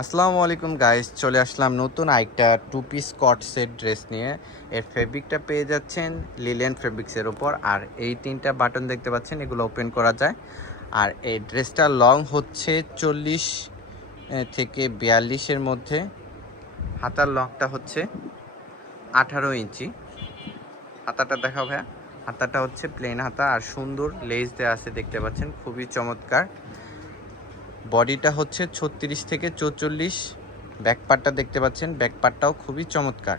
আসসালামু আলাইকুম গাইস, চলে আসলাম নতুন আরেকটা টু পিস কট সেট ড্রেস নিয়ে। এর ফেব্রিকটা পেয়ে যাচ্ছেন লিলেন ফেব্রিক্সের উপর। আর এই তিনটা বাটন দেখতে পাচ্ছেন, এগুলো ওপেন করা যায়। আর এই ড্রেসটা লং হচ্ছে 40 থেকে 42-এর মধ্যে। হাতার লংটা হচ্ছে 18 ইঞ্চি। হাতাটা দেখাও ভাইয়া। হাতাটা হচ্ছে প্লেন হাতা আর সুন্দর লেস দেওয়া আছে, দেখতে পাচ্ছেন, খুবই চমৎকার। বডিটা হচ্ছে 36 থেকে 44। ব্যাকপার্টটা দেখতে পাচ্ছেন, ব্যাকপার্টটাও খুবই চমৎকার।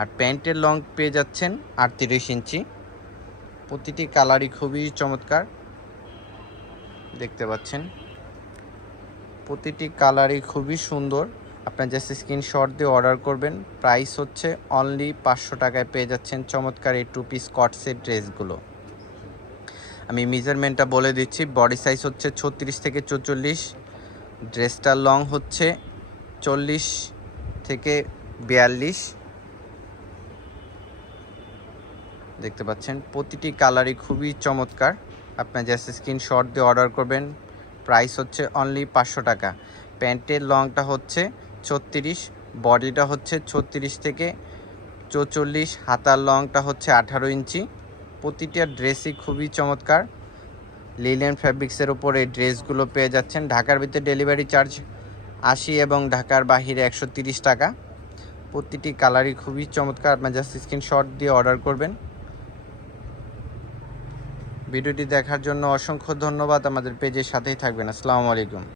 আর প্যান্টের লং পেয়ে যাচ্ছেন 38 ইঞ্চি। প্রতিটি কালারই খুবই চমৎকার, দেখতে পাচ্ছেন, প্রতিটি কালারই খুবই সুন্দর। আপনার জাস্ট স্ক্রিনশট দিয়ে অর্ডার করবেন। প্রাইস হচ্ছে অনলি 500 টাকায় পেয়ে যাচ্ছেন চমৎকার এই টু পিস কট সেট ড্রেসগুলো। আমি মেজারমেন্টটা বলে দিচ্ছি। বডি সাইজ হচ্ছে 36 থেকে 44। ড্রেসটার লং হচ্ছে 40 থেকে 42। দেখতে পাচ্ছেন প্রতিটি কালারই খুবই চমৎকার। আপনার জাস্ট স্ক্রিনশট দিয়ে অর্ডার করবেন। প্রাইস হচ্ছে অনলি 500 টাকা। প্যান্টের লংটা হচ্ছে 36, বডিটা হচ্ছে 36 থেকে 44, হাতার লংটা হচ্ছে 18 ইঞ্চি। প্রতিটা ড্রেসই খুবই চমৎকার। লিলেন ফ্যাব্রিক্সের উপর এই ড্রেসগুলো পেয়ে যাচ্ছেন। ঢাকার ভিতরে ডেলিভারি চার্জ 80 এবং ঢাকার বাহিরে 130 টাকা। প্রতিটি কালারই খুবই চমৎকার। আপনার জাস্ট স্ক্রিনশট দিয়ে অর্ডার করবেন। ভিডিওটি দেখার জন্য অসংখ্য ধন্যবাদ। আমাদের পেজের সাথেই থাকবেন। আসসালামু আলাইকুম।